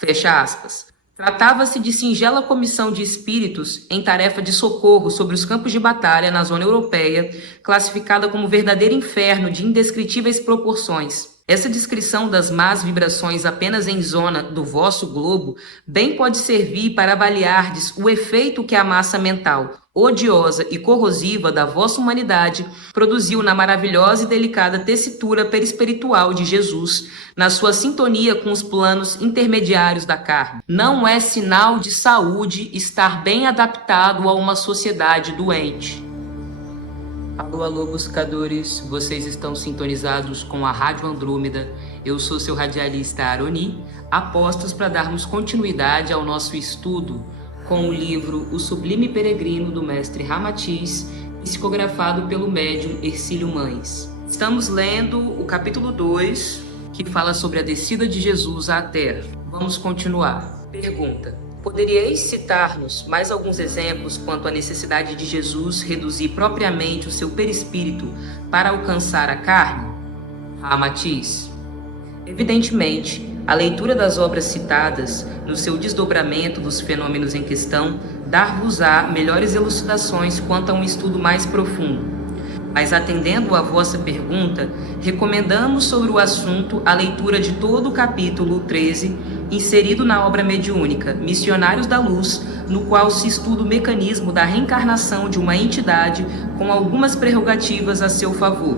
Fecha aspas. Tratava-se de singela comissão de espíritos em tarefa de socorro sobre os campos de batalha na zona europeia, classificada como verdadeiro inferno de indescritíveis proporções. Essa descrição das más vibrações apenas em zona do vosso globo bem pode servir para avaliardes o efeito que a massa mental, odiosa e corrosiva da vossa humanidade produziu na maravilhosa e delicada tessitura perispiritual de Jesus, na sua sintonia com os planos intermediários da carne. Não é sinal de saúde estar bem adaptado a uma sociedade doente. Alô, alô, buscadores, vocês estão sintonizados com a Rádio Andrômeda. Eu sou seu radialista Aroni, a postos para darmos continuidade ao nosso estudo com o livro O Sublime Peregrino, do mestre Ramatiz, psicografado pelo médium Hercílio Mães. Estamos lendo o capítulo 2, que fala sobre a descida de Jesus à Terra. Vamos continuar. Pergunta: poderíeis citar-nos mais alguns exemplos quanto à necessidade de Jesus reduzir propriamente o seu perispírito para alcançar a carne? Ramatiz: evidentemente, a leitura das obras citadas, no seu desdobramento dos fenômenos em questão, dar-vos-á melhores elucidações quanto a um estudo mais profundo. Mas, atendendo à vossa pergunta, recomendamos sobre o assunto a leitura de todo o capítulo 13, inserido na obra mediúnica Missionários da Luz, no qual se estuda o mecanismo da reencarnação de uma entidade com algumas prerrogativas a seu favor.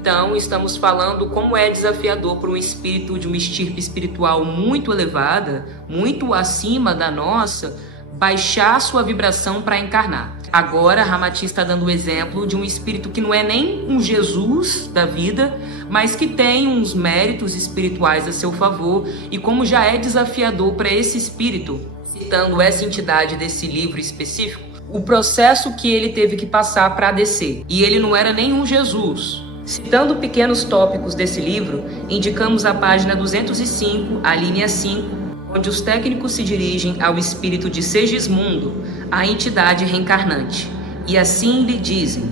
Então, estamos falando como é desafiador para um espírito de uma estirpe espiritual muito elevada, muito acima da nossa, baixar sua vibração para encarnar. Agora, Ramatiz está dando o exemplo de um espírito que não é nem um Jesus da vida, mas que tem uns méritos espirituais a seu favor, e como já é desafiador para esse espírito, citando essa entidade desse livro específico, o processo que ele teve que passar para descer. E ele não era nenhum Jesus. Citando pequenos tópicos desse livro, indicamos a página 205, a linha 5, onde os técnicos se dirigem ao espírito de Segismundo, a entidade reencarnante, e assim lhe dizem,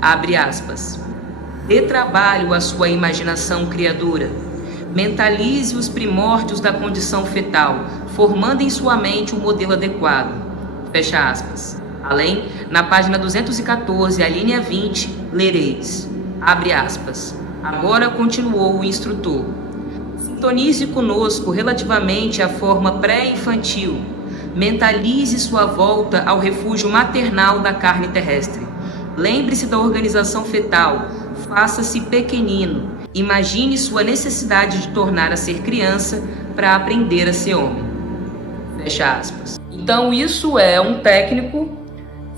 abre aspas, dê trabalho à sua imaginação criadora, mentalize os primórdios da condição fetal, formando em sua mente um modelo adequado, fecha aspas. Além, na página 214, a linha 20, lereis, abre aspas, agora continuou o instrutor, sintonize conosco relativamente à forma pré-infantil, mentalize sua volta ao refúgio maternal da carne terrestre, lembre-se da organização fetal, faça-se pequenino, imagine sua necessidade de tornar a ser criança para aprender a ser homem, fecha aspas. Então isso é um técnico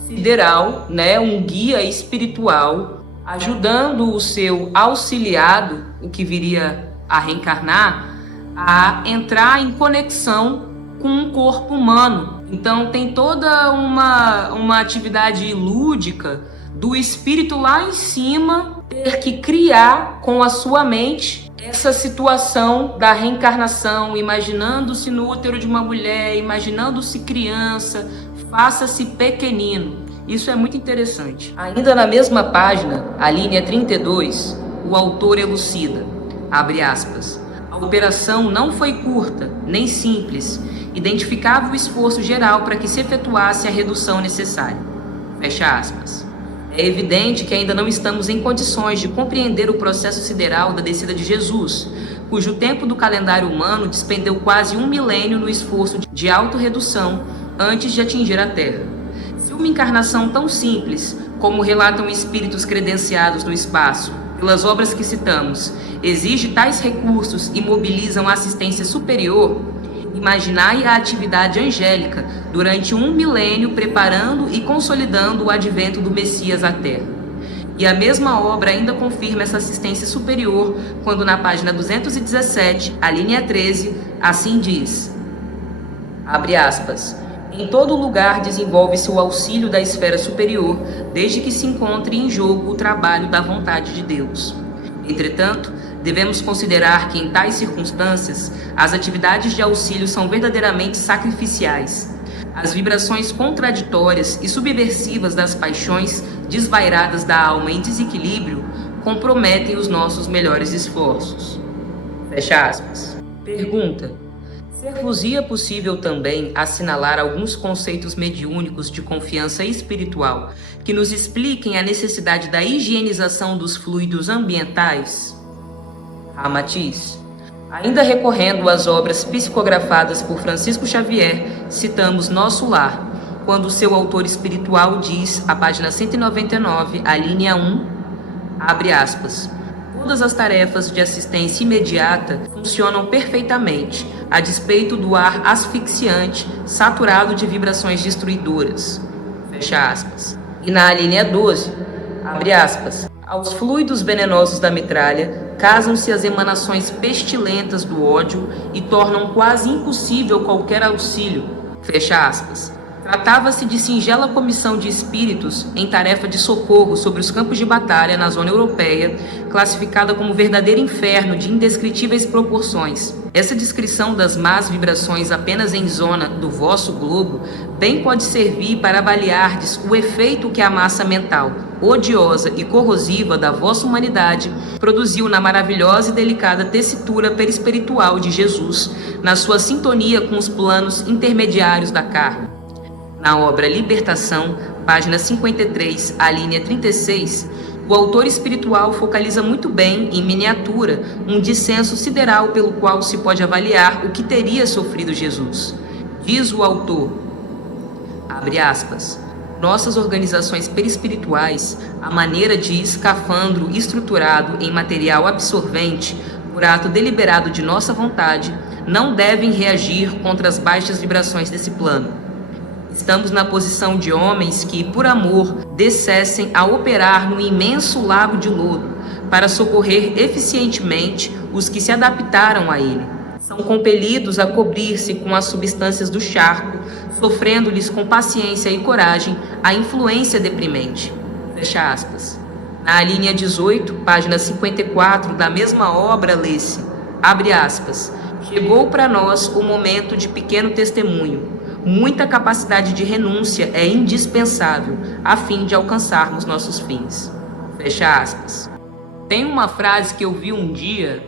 sideral, né, um guia espiritual, ajudando o seu auxiliado, o que viria a reencarnar, a entrar em conexão com um corpo humano. Então tem toda uma atividade lúdica do espírito lá em cima ter que criar com a sua mente essa situação da reencarnação, imaginando-se no útero de uma mulher, imaginando-se criança, faça-se pequenino. Isso é muito interessante. Ainda na mesma página, a linha 32, o autor elucida, abre aspas, a operação não foi curta, nem simples, identificava o esforço geral para que se efetuasse a redução necessária, fecha aspas. É evidente que ainda não estamos em condições de compreender o processo sideral da descida de Jesus, cujo tempo do calendário humano despendeu quase 1 milênio no esforço de autorredução antes de atingir a Terra. Uma encarnação tão simples, como relatam espíritos credenciados no espaço, pelas obras que citamos, exige tais recursos e mobilizam a assistência superior, imaginai a atividade angélica durante 1 milênio preparando e consolidando o advento do Messias à Terra. E a mesma obra ainda confirma essa assistência superior quando na página 217, a linha 13, assim diz, abre aspas, em todo lugar desenvolve-se o auxílio da esfera superior, desde que se encontre em jogo o trabalho da vontade de Deus. Entretanto, devemos considerar que em tais circunstâncias, as atividades de auxílio são verdadeiramente sacrificiais. As vibrações contraditórias e subversivas das paixões desvairadas da alma em desequilíbrio comprometem os nossos melhores esforços. Fecha aspas. Pergunta: Ser-vos-ia possível também assinalar alguns conceitos mediúnicos de confiança espiritual que nos expliquem a necessidade da higienização dos fluidos ambientais? Ramatiz. Ainda recorrendo às obras psicografadas por Francisco Xavier, citamos Nosso Lar, quando seu autor espiritual diz, a página 199, a linha 1, abre aspas, todas as tarefas de assistência imediata funcionam perfeitamente, a despeito do ar asfixiante, saturado de vibrações destruidoras. Fecha aspas. E na linha 12, abre aspas, aos fluidos venenosos da metralha casam-se as emanações pestilentas do ódio e tornam quase impossível qualquer auxílio. Fecha aspas. Tratava-se de singela comissão de espíritos em tarefa de socorro sobre os campos de batalha na zona europeia, classificada como verdadeiro inferno de indescritíveis proporções. Essa descrição das más vibrações apenas em zona do vosso globo bem pode servir para avaliardes o efeito que a massa mental, odiosa e corrosiva da vossa humanidade produziu na maravilhosa e delicada tessitura perispiritual de Jesus, na sua sintonia com os planos intermediários da carne. Na obra Libertação, página 53, a linha 36, o autor espiritual focaliza muito bem, em miniatura, um dissenso sideral pelo qual se pode avaliar o que teria sofrido Jesus. Diz o autor, abre aspas, nossas organizações perispirituais, à maneira de escafandro estruturado em material absorvente, por ato deliberado de nossa vontade, não devem reagir contra as baixas vibrações desse plano. Estamos na posição de homens que, por amor, descessem a operar no imenso lago de lodo para socorrer eficientemente os que se adaptaram a ele. São compelidos a cobrir-se com as substâncias do charco, sofrendo-lhes com paciência e coragem a influência deprimente. Fecha aspas. Na linha 18, página 54 da mesma obra, lê-se, abre aspas, chegou para nós o momento de pequeno testemunho. Muita capacidade de renúncia é indispensável a fim de alcançarmos nossos fins. Fecha aspas. Tem uma frase que eu vi um dia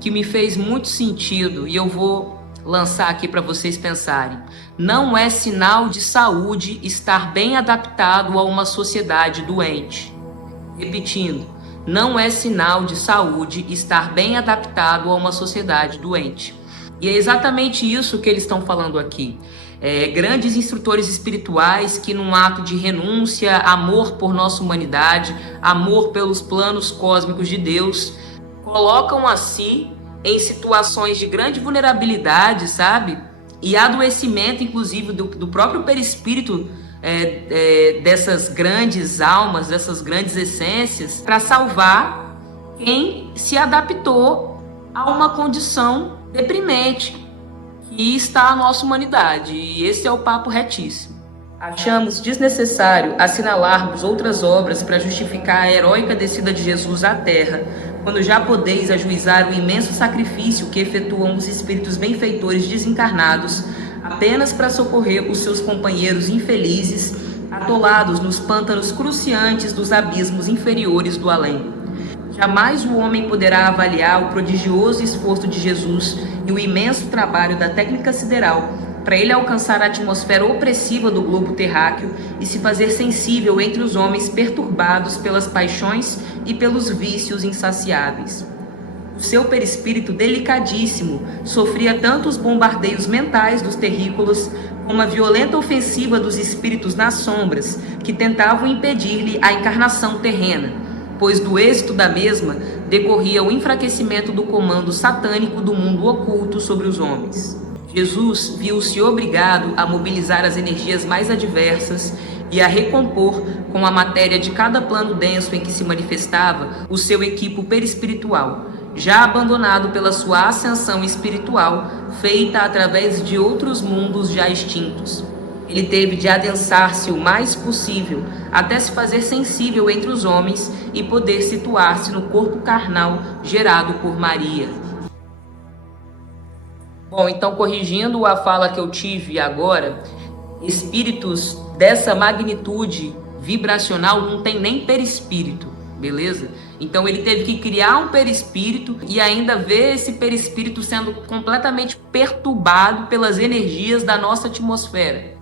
que me fez muito sentido e eu vou lançar aqui para vocês pensarem. Não é sinal de saúde estar bem adaptado a uma sociedade doente. Repetindo, não é sinal de saúde estar bem adaptado a uma sociedade doente. E é exatamente isso que eles estão falando aqui. Grandes instrutores espirituais que, num ato de renúncia, amor por nossa humanidade, amor pelos planos cósmicos de Deus, colocam a si em situações de grande vulnerabilidade, sabe? E adoecimento, inclusive, do próprio perispírito dessas grandes almas, dessas grandes essências, para salvar quem se adaptou a uma condição deprimente que está a nossa humanidade, e esse é o papo retíssimo. Achamos desnecessário assinalarmos outras obras para justificar a heróica descida de Jesus à Terra, quando já podeis ajuizar o imenso sacrifício que efetuam os espíritos benfeitores desencarnados apenas para socorrer os seus companheiros infelizes, atolados nos pântanos cruciantes dos abismos inferiores do além. Jamais o homem poderá avaliar o prodigioso esforço de Jesus e o imenso trabalho da técnica sideral para ele alcançar a atmosfera opressiva do globo terráqueo e se fazer sensível entre os homens perturbados pelas paixões e pelos vícios insaciáveis. O seu perispírito delicadíssimo sofria tanto os bombardeios mentais dos terrícolas como a violenta ofensiva dos espíritos nas sombras que tentavam impedir-lhe a encarnação terrena, pois do êxito da mesma decorria o enfraquecimento do comando satânico do mundo oculto sobre os homens. Jesus viu-se obrigado a mobilizar as energias mais adversas e a recompor com a matéria de cada plano denso em que se manifestava o seu equipo perispiritual, já abandonado pela sua ascensão espiritual feita através de outros mundos já extintos. Ele teve de adensar-se o mais possível, até se fazer sensível entre os homens e poder situar-se no corpo carnal gerado por Maria. Bom, então corrigindo a fala que eu tive agora, espíritos dessa magnitude vibracional não tem nem perispírito. beleza? Então ele teve que criar um perispírito e ainda ver esse perispírito sendo completamente perturbado pelas energias da nossa atmosfera.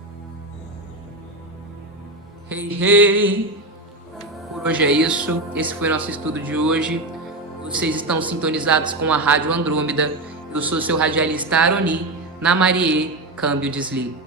Hey, hey! Por hoje é isso. Esse foi nosso estudo de hoje. Vocês estão sintonizados com a Rádio Andrômeda. Eu sou seu radialista Aroni, na Marie, câmbio desligo.